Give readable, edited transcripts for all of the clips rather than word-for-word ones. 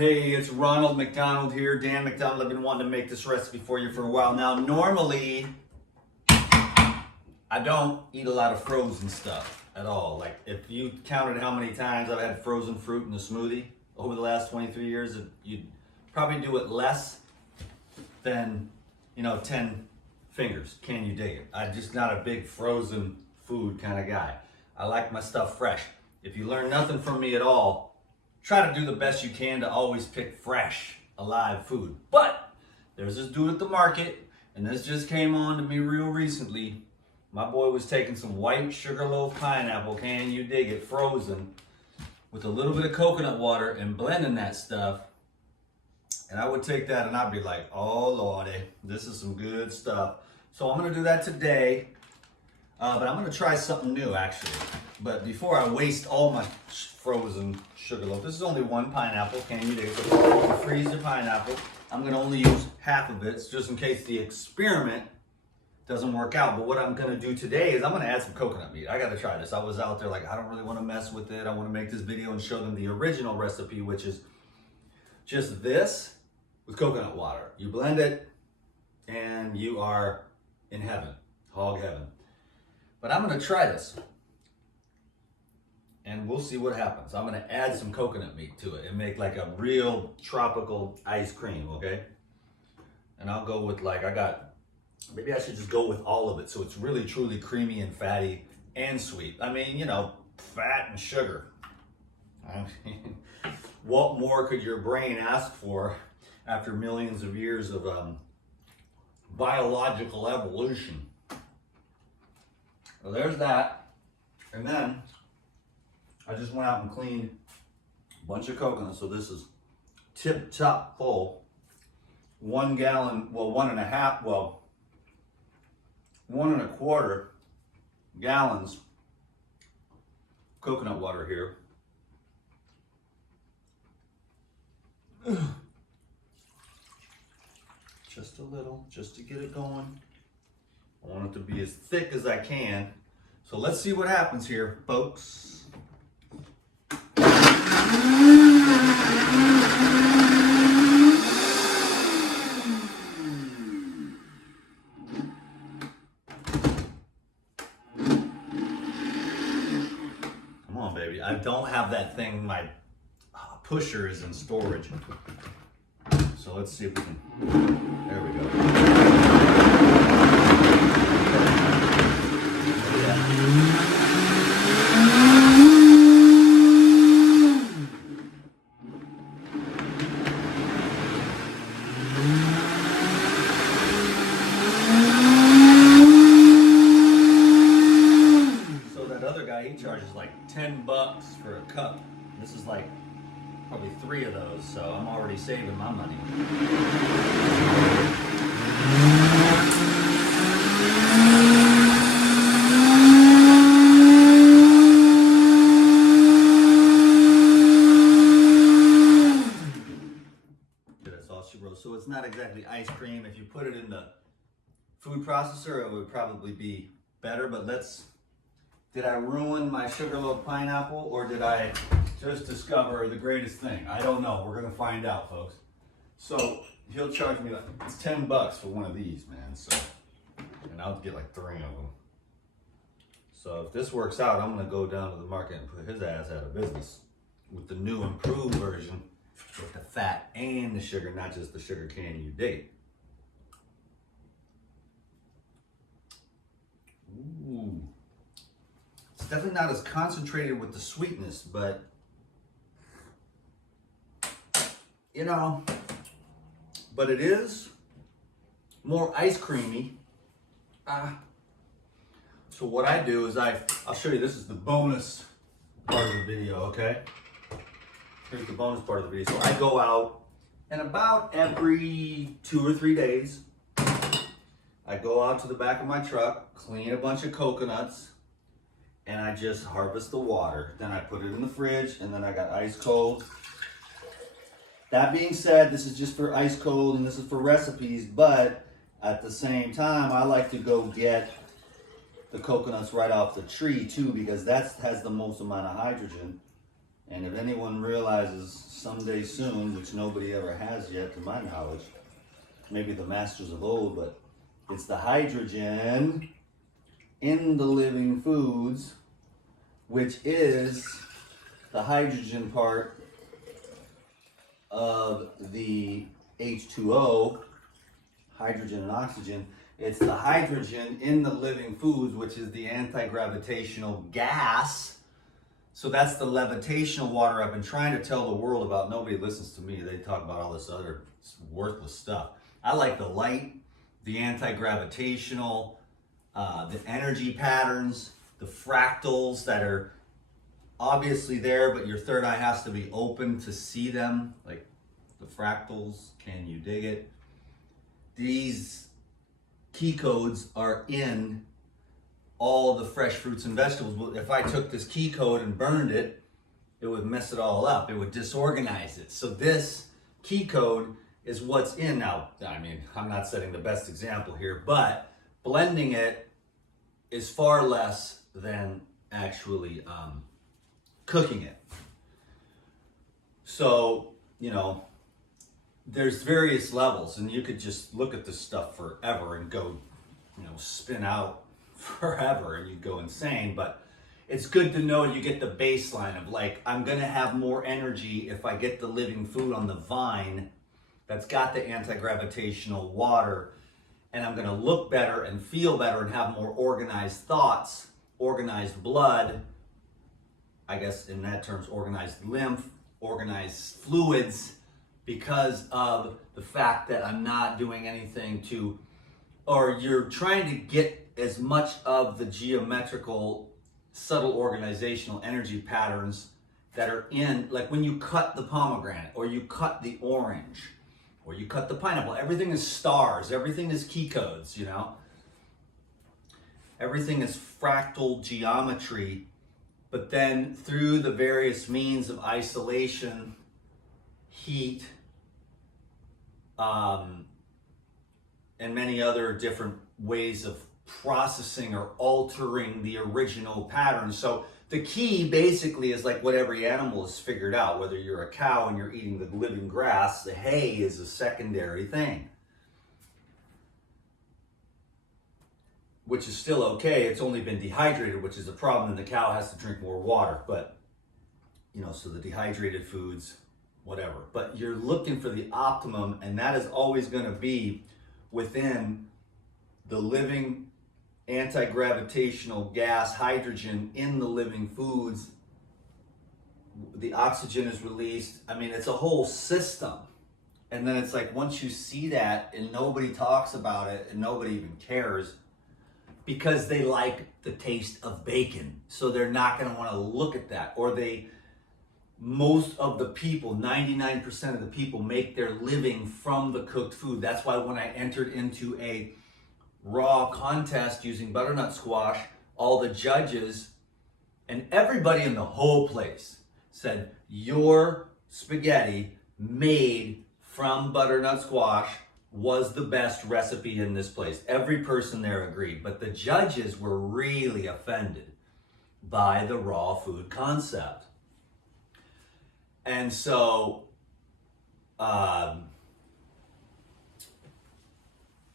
Hey, it's Ronald McDonald here, Dan McDonald. I've been wanting to make this recipe for you for a while now. Normally, I don't eat a lot of frozen stuff at all. Like, if you counted how many times I've had frozen fruit in a smoothie over the last 23 years, you'd probably do it less than, 10 fingers. Can you dig it? I'm just not a big frozen food kind of guy. I like my stuff fresh. If you learn nothing from me at all, try to do the best you can to always pick fresh, alive food. But there's this dude at the market, and this just came on to me real recently. My boy was taking some white sugarloaf pineapple, can you dig it, frozen, with a little bit of coconut water and blending that stuff. And I would take that and I'd be like, oh lordy, this is some good stuff. So I'm gonna do that today, but I'm gonna try something new actually. But before I waste all my frozen sugarloaf, this is only one pineapple, can you dig it? So you freeze your pineapple. I'm gonna only use half of it, just in case the experiment doesn't work out. But what I'm gonna do today is I'm gonna add some coconut meat. I gotta try this. I was out there like, I don't really wanna mess with it. I wanna make this video and show them the original recipe, which is just this with coconut water. You blend it and you are in heaven, hog heaven. But I'm gonna try this and we'll see what happens. I'm gonna add some coconut meat to it and make like a real tropical ice cream, okay? And I'll go with maybe I should just go with all of it so it's really truly creamy and fatty and sweet. I mean, fat and sugar. I mean, what more could your brain ask for after millions of years of biological evolution? Well, there's that. And then I just went out and cleaned a bunch of coconuts. So this is tip top full. 1 gallon, well, 1.25 gallons coconut water here. Just a little, just to get it going. I want it to be as thick as I can. So let's see what happens here, folks. Come on, baby. I don't have that thing. My pusher is in storage. So let's see if we can. There we go. So that other guy, he charges like $10 for a cup. This is like probably 3 of those, so I'm already saving my money. Okay, that's all she wrote. So it's not exactly ice cream. If you put it in the food processor, it would probably be better, but did I ruin my sugarloaf pineapple, or did I just discover the greatest thing? I don't know. We're gonna find out, folks. So he'll charge me it's $10 for one of these, man. So, and I'll get like 3 of them. So if this works out, I'm gonna go down to the market and put his ass out of business with the new improved version with the fat and the sugar, not just the sugar candy you dig. Ooh. It's definitely not as concentrated with the sweetness, but but it is more ice creamy. So what I do is I'll show you, this is the bonus part of the video, okay? Here's the bonus part of the video. So I go out and about every 2 or 3 days, I go out to the back of my truck, clean a bunch of coconuts, and I just harvest the water. Then I put it in the fridge, and then I got ice cold. That being said, this is just for ice cold and this is for recipes, but at the same time, I like to go get the coconuts right off the tree too, because that has the most amount of hydrogen. And if anyone realizes someday soon, which nobody ever has yet to my knowledge, maybe the masters of old, but it's the hydrogen in the living foods, which is the hydrogen part of the H2O, hydrogen and oxygen. It's the hydrogen in the living foods, which is the anti-gravitational gas. So that's the levitational water I've been trying to tell the world about. Nobody listens to me. They talk about all this other worthless stuff. I like the light, the anti-gravitational, the energy patterns, the fractals that are obviously there, but your third eye has to be open to see them. Like the fractals, can you dig it? These key codes are in all the fresh fruits and vegetables. If I took this key code and burned it, it would mess it all up. It would disorganize it. So this key code is what's in. Now, I mean, I'm not setting the best example here, but blending it is far less than actually cooking it. So, you know, there's various levels, and you could just look at this stuff forever and go, you know, spin out forever and you go insane. But it's good to know you get the baseline of like, I'm gonna have more energy if I get the living food on the vine that's got the anti-gravitational water, and I'm gonna look better and feel better and have more organized thoughts, organized blood, I guess in that terms, organized lymph, organized fluids, because of the fact that I'm not doing anything to, or you're trying to get as much of the geometrical, subtle organizational energy patterns that are in, like when you cut the pomegranate, or you cut the orange, or you cut the pineapple, everything is stars, everything is key codes, you know? Everything is fractal geometry, but then through the various means of isolation, heat, and many other different ways of processing or altering the original pattern. So the key basically is like what every animal has figured out. Whether you're a cow and you're eating the living grass, the hay is a secondary thing, which is still okay. It's only been dehydrated, which is a problem, and the cow has to drink more water. But, you know, so the dehydrated foods, whatever. But you're looking for the optimum, and that is always going to be within the living anti-gravitational gas, hydrogen in the living foods. The oxygen is released. I mean, it's a whole system. And then it's like, once you see that and nobody talks about it and nobody even cares, because they like the taste of bacon, so they're not going to want to look at that. Or most of the people, 99% of the people, make their living from the cooked food. That's why when I entered into a raw contest using butternut squash, all the judges and everybody in the whole place said, your spaghetti made from butternut squash was the best recipe in this place. Every person there agreed, but the judges were really offended by the raw food concept. And so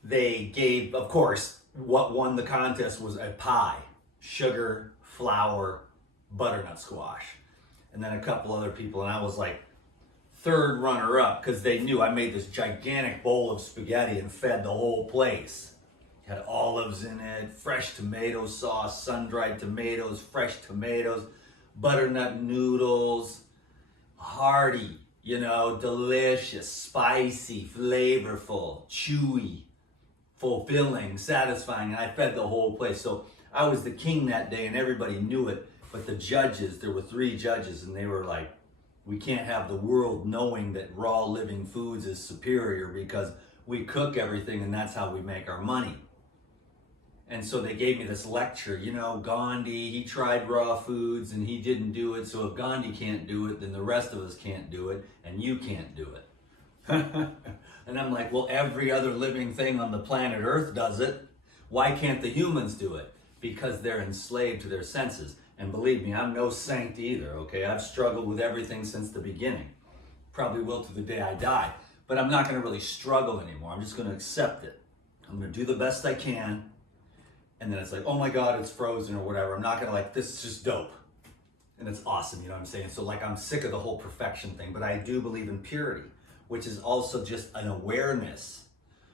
they gave, of course, what won the contest was a pie, sugar, flour, butternut squash, and then a couple other people, and I was like third runner up because they knew I made this gigantic bowl of spaghetti and fed the whole place. Had olives in it, fresh tomato sauce, sun-dried tomatoes, fresh tomatoes, butternut noodles, hearty, you know, delicious, spicy, flavorful, chewy, fulfilling, satisfying, and I fed the whole place. So I was the king that day, and everybody knew it. But the judges, there were 3 judges, and they were like, we can't have the world knowing that raw living foods is superior because we cook everything and that's how we make our money. And so they gave me this lecture, you know, Gandhi, he tried raw foods and he didn't do it. So if Gandhi can't do it, then the rest of us can't do it, and you can't do it. And I'm like, well, every other living thing on the planet Earth does it. Why can't the humans do it? Because they're enslaved to their senses. And believe me, I'm no saint either, okay? I've struggled with everything since the beginning. Probably will to the day I die. But I'm not gonna really struggle anymore. I'm just gonna accept it. I'm gonna do the best I can. And then it's like, oh my God, it's frozen or whatever. I'm not gonna like, this is just dope. And it's awesome, you know what I'm saying? So like, I'm sick of the whole perfection thing, but I do believe in purity, which is also just an awareness.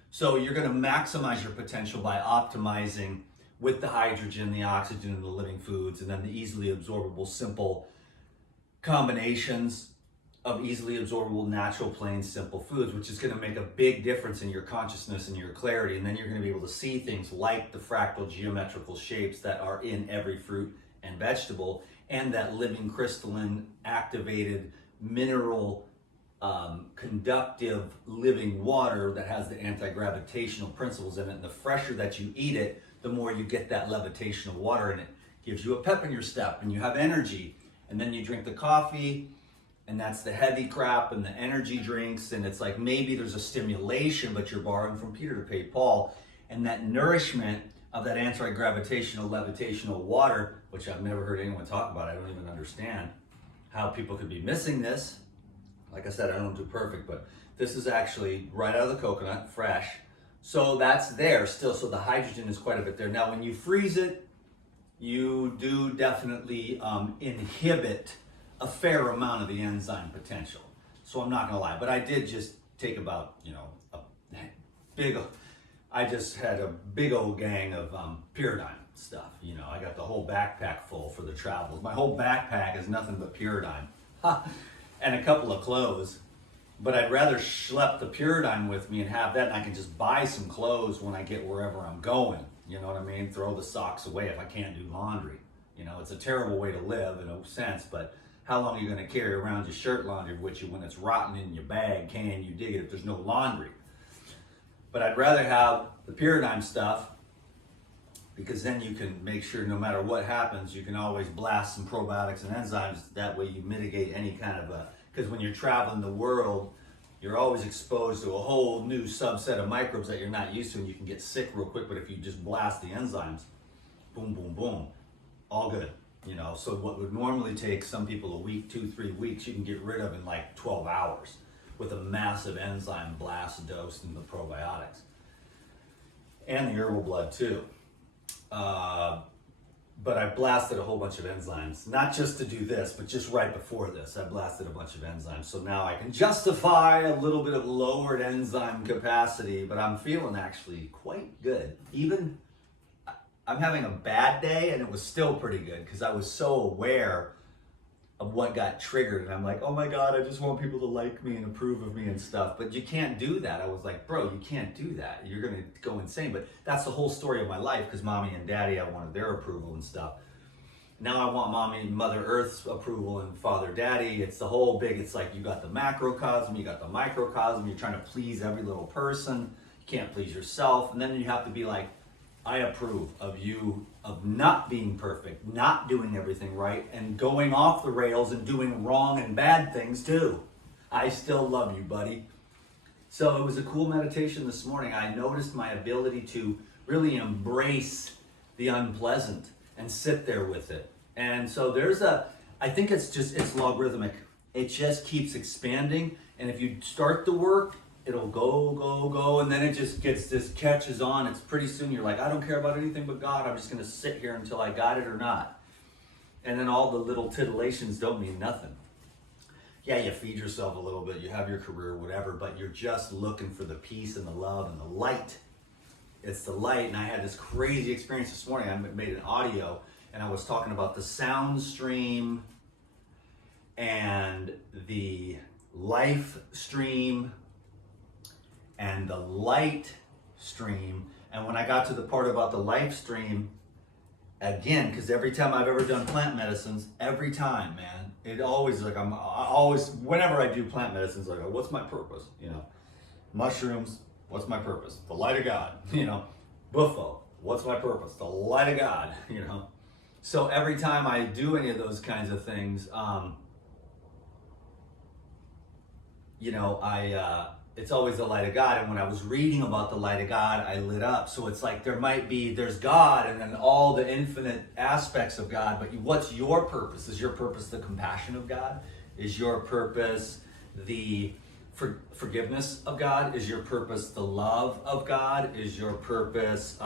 So you're gonna maximize your potential by optimizing with the hydrogen, the oxygen, and the living foods, and then the easily absorbable, simple combinations of easily absorbable, natural, plain, simple foods, which is gonna make a big difference in your consciousness and your clarity. And then you're gonna be able to see things like the fractal geometrical shapes that are in every fruit and vegetable, and that living, crystalline, activated, mineral, conductive living water that has the anti-gravitational principles in it. And the fresher that you eat it, the more you get that levitational water, and it gives you a pep in your step and you have energy. And then you drink the coffee, and that's the heavy crap and the energy drinks, and it's like maybe there's a stimulation, but you're borrowing from Peter to pay Paul. And that nourishment of that anti-gravitational, levitational water, which I've never heard anyone talk about. I don't even understand how people could be missing this. Like I said, I don't do perfect, but this is actually right out of the coconut, fresh. So that's there still. So the hydrogen is quite a bit there. Now, when you freeze it, you do definitely inhibit a fair amount of the enzyme potential. So I'm not gonna lie, but I did just take about, I just had a big old gang of Pyridine stuff. I got the whole backpack full for the travels. My whole backpack is nothing but Pyridine. And a couple of clothes. But I'd rather schlep the Pyridine with me and have that, and I can just buy some clothes when I get wherever I'm going. You know what I mean? Throw the socks away if I can't do laundry. It's a terrible way to live in a sense, but how long are you gonna carry around your shirt laundry with you when it's rotten in your bag? Can you dig it if there's no laundry? But I'd rather have the Pyridine stuff, because then you can make sure no matter what happens, you can always blast some probiotics and enzymes. That way you mitigate any kind of because when you're traveling the world, you're always exposed to a whole new subset of microbes that you're not used to, and you can get sick real quick. But if you just blast the enzymes, boom, boom, boom, all good. So what would normally take some people a week, 2-3 weeks, you can get rid of in like 12 hours with a massive enzyme blast dose in the probiotics. And the herbal blood too. But I blasted a whole bunch of enzymes, not just to do this, but just right before this, I blasted a bunch of enzymes. So now I can justify a little bit of lowered enzyme capacity, but I'm feeling actually quite good. Even I'm having a bad day, and it was still pretty good because I was so aware of what got triggered, and I'm like, oh my God, I just want people to like me and approve of me and stuff. But you can't do that. I was like, bro, you can't do that. You're gonna go insane. But that's the whole story of my life, because mommy and daddy, I wanted their approval and stuff. Now I want mommy and Mother Earth's approval and father daddy. It's the whole big, it's like you got the macrocosm, you got the microcosm, you're trying to please every little person. You can't please yourself. And then you have to be like, I approve of you, of not being perfect, not doing everything right, and going off the rails and doing wrong and bad things too. I still love you, buddy. So it was a cool meditation this morning. I noticed my ability to really embrace the unpleasant and sit there with it. And so I think it's logarithmic. It just keeps expanding. And if you start the work, it'll go, and then it just catches on. It's pretty soon you're like, I don't care about anything but God. I'm just gonna sit here until I got it or not. And then all the little titillations don't mean nothing. Yeah, you feed yourself a little bit, you have your career, whatever, but you're just looking for the peace and the love and the light. It's the light. And I had this crazy experience this morning. I made an audio, and I was talking about the sound stream and the life stream and the light stream. And when I got to the part about the life stream, again, because every time I've ever done plant medicines, every time, man, it always like whenever I do plant medicines, like, what's my purpose? Mushrooms, what's my purpose? The light of God. Buffo, what's my purpose? The light of God. So every time I do any of those kinds of things, it's always the light of God. And when I was reading about the light of God, I lit up. So it's like there's God and then all the infinite aspects of God, but what's your purpose? Is your purpose the compassion of God? Is your purpose the forgiveness of God? Is your purpose the love of God? Is your purpose,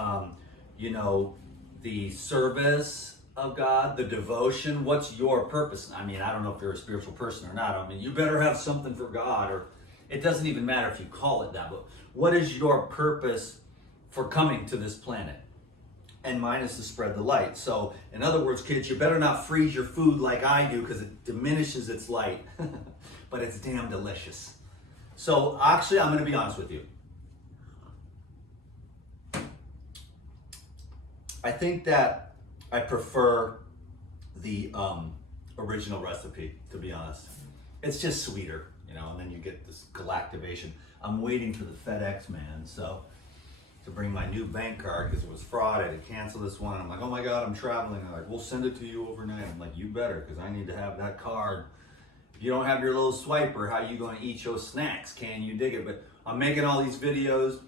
the service of God, the devotion? What's your purpose? I mean, I don't know if you're a spiritual person or not. I mean, you better have something for God, or it doesn't even matter if you call it that, but what is your purpose for coming to this planet? And mine is to spread the light. So, in other words, kids, you better not freeze your food like I do because it diminishes its light, but it's damn delicious. So, actually, I'm going to be honest with you. I think that I prefer the original recipe, to be honest. It's just sweeter, and then you get this galactivation. I'm waiting for the FedEx man, to bring my new bank card because it was fraud. I had to cancel this one. I'm like, oh my God, I'm traveling. They're like, we'll send it to you overnight. I'm like, you better, because I need to have that card. If you don't have your little swiper, how are you going to eat your snacks? Can you dig it? But I'm making all these videos,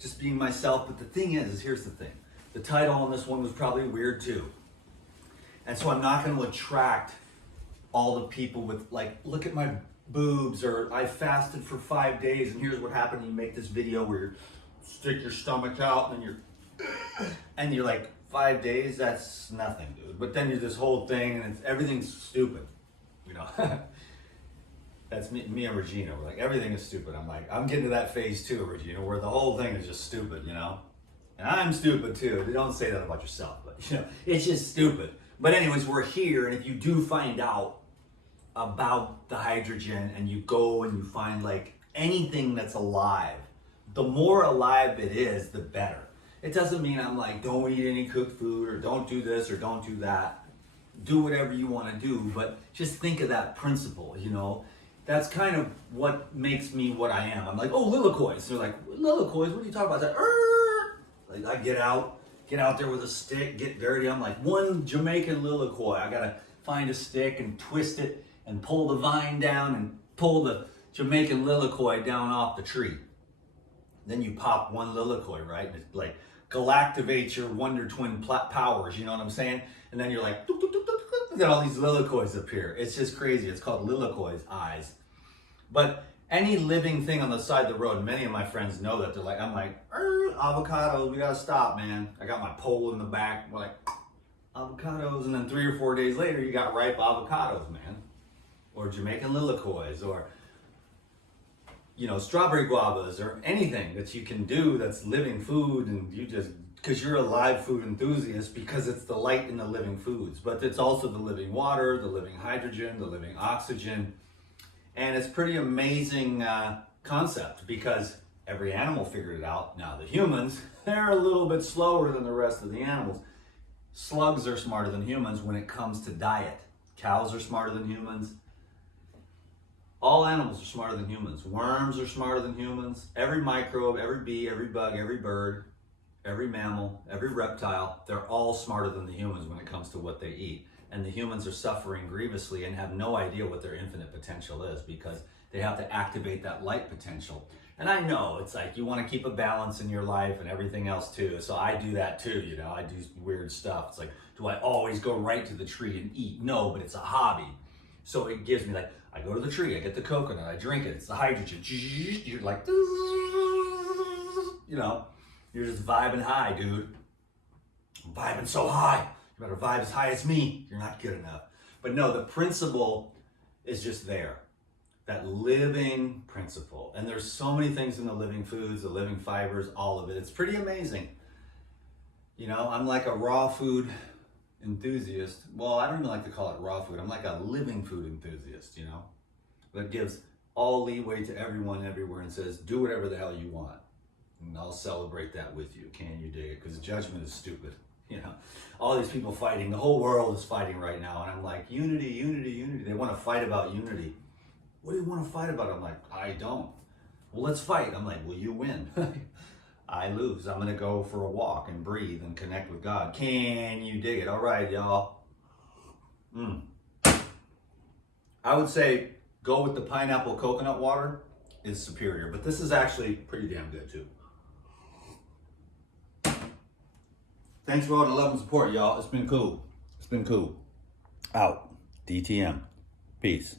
just being myself. But the thing is here's the thing. The title on this one was probably weird too. And so I'm not going to attract all the people with like, look at my boobs, or I fasted for 5 days and here's what happened. You make this video where you stick your stomach out and you're like, 5 days, that's nothing, dude. But then you're this whole thing and everything's stupid, That's me and Regina. We're like, everything is stupid. I'm like, I'm getting to that phase too, Regina, where the whole thing is just stupid, And I'm stupid too. Don't say that about yourself, but it's just stupid. But anyways, we're here, and if you do find out about the hydrogen and you go and you find like anything that's alive, the more alive it is, the better. It doesn't mean I'm like, don't eat any cooked food, or don't do this, or don't do that. Do whatever you want to do, but just think of that principle, That's kind of what makes me what I am. I'm like, oh, lilicoids. They're like, lilicoids? What are you talking about? Like, I get out there with a stick, get dirty. I'm like, one Jamaican lilikoi. I gotta find a stick and twist it and pull the vine down and pull the Jamaican lilikoi down off the tree. Then you pop one lilikoi, right? And it like galactivates your Wonder Twin powers, you know what I'm saying? And then you're like, dook, dook, dook, dook, dook, and then all these lilicoids appear. It's just crazy. It's called lilicoids' eyes. But any living thing on the side of the road, many of my friends know that. I'm like, avocados, we gotta stop, man. I got my pole in the back. We're like, avocados. And then 3 or 4 days later, you got ripe avocados, man. Or Jamaican lilicoids, or, strawberry guavas, or anything that you can do that's living food, and you just, because you're a live food enthusiast, because it's the light in the living foods. But it's also the living water, the living hydrogen, the living oxygen. And it's pretty amazing concept, because every animal figured it out. Now the humans, they're a little bit slower than the rest of the animals. Slugs are smarter than humans when it comes to diet. Cows are smarter than humans. All animals are smarter than humans. Worms are smarter than humans. Every microbe, every bee, every bug, every bird, every mammal, every reptile, they're all smarter than the humans when it comes to what they eat. And the humans are suffering grievously and have no idea what their infinite potential is, because they have to activate that light potential. And I know it's like you want to keep a balance in your life and everything else too. So I do that too, I do weird stuff. It's like, do I always go right to the tree and eat? No, but it's a hobby. So it gives me like, I go to the tree, I get the coconut, I drink it, it's the hydrogen. You're like, you're just vibing high, dude. I'm vibing so high. You better vibe as high as me. You're not good enough. But no, the principle is just there. That living principle. And there's so many things in the living foods, the living fibers, all of it. It's pretty amazing. I'm like a raw food enthusiast. Well, I don't even like to call it raw food. I'm like a living food enthusiast, that gives all leeway to everyone everywhere and says, do whatever the hell you want. And I'll celebrate that with you. Can you dig it? Because judgment is stupid. All these people fighting, the whole world is fighting right now. And I'm like, unity, unity, unity. They want to fight about unity. What do you want to fight about? I'm like, I don't. Well, let's fight. I'm like, well, you win. I lose. I'm going to go for a walk and breathe and connect with God. Can you dig it? All right, y'all. I would say go with the pineapple coconut water is superior, but this is actually pretty damn good too. Thanks for all the love and support, y'all. It's been cool. It's been cool. Out. DTM. Peace.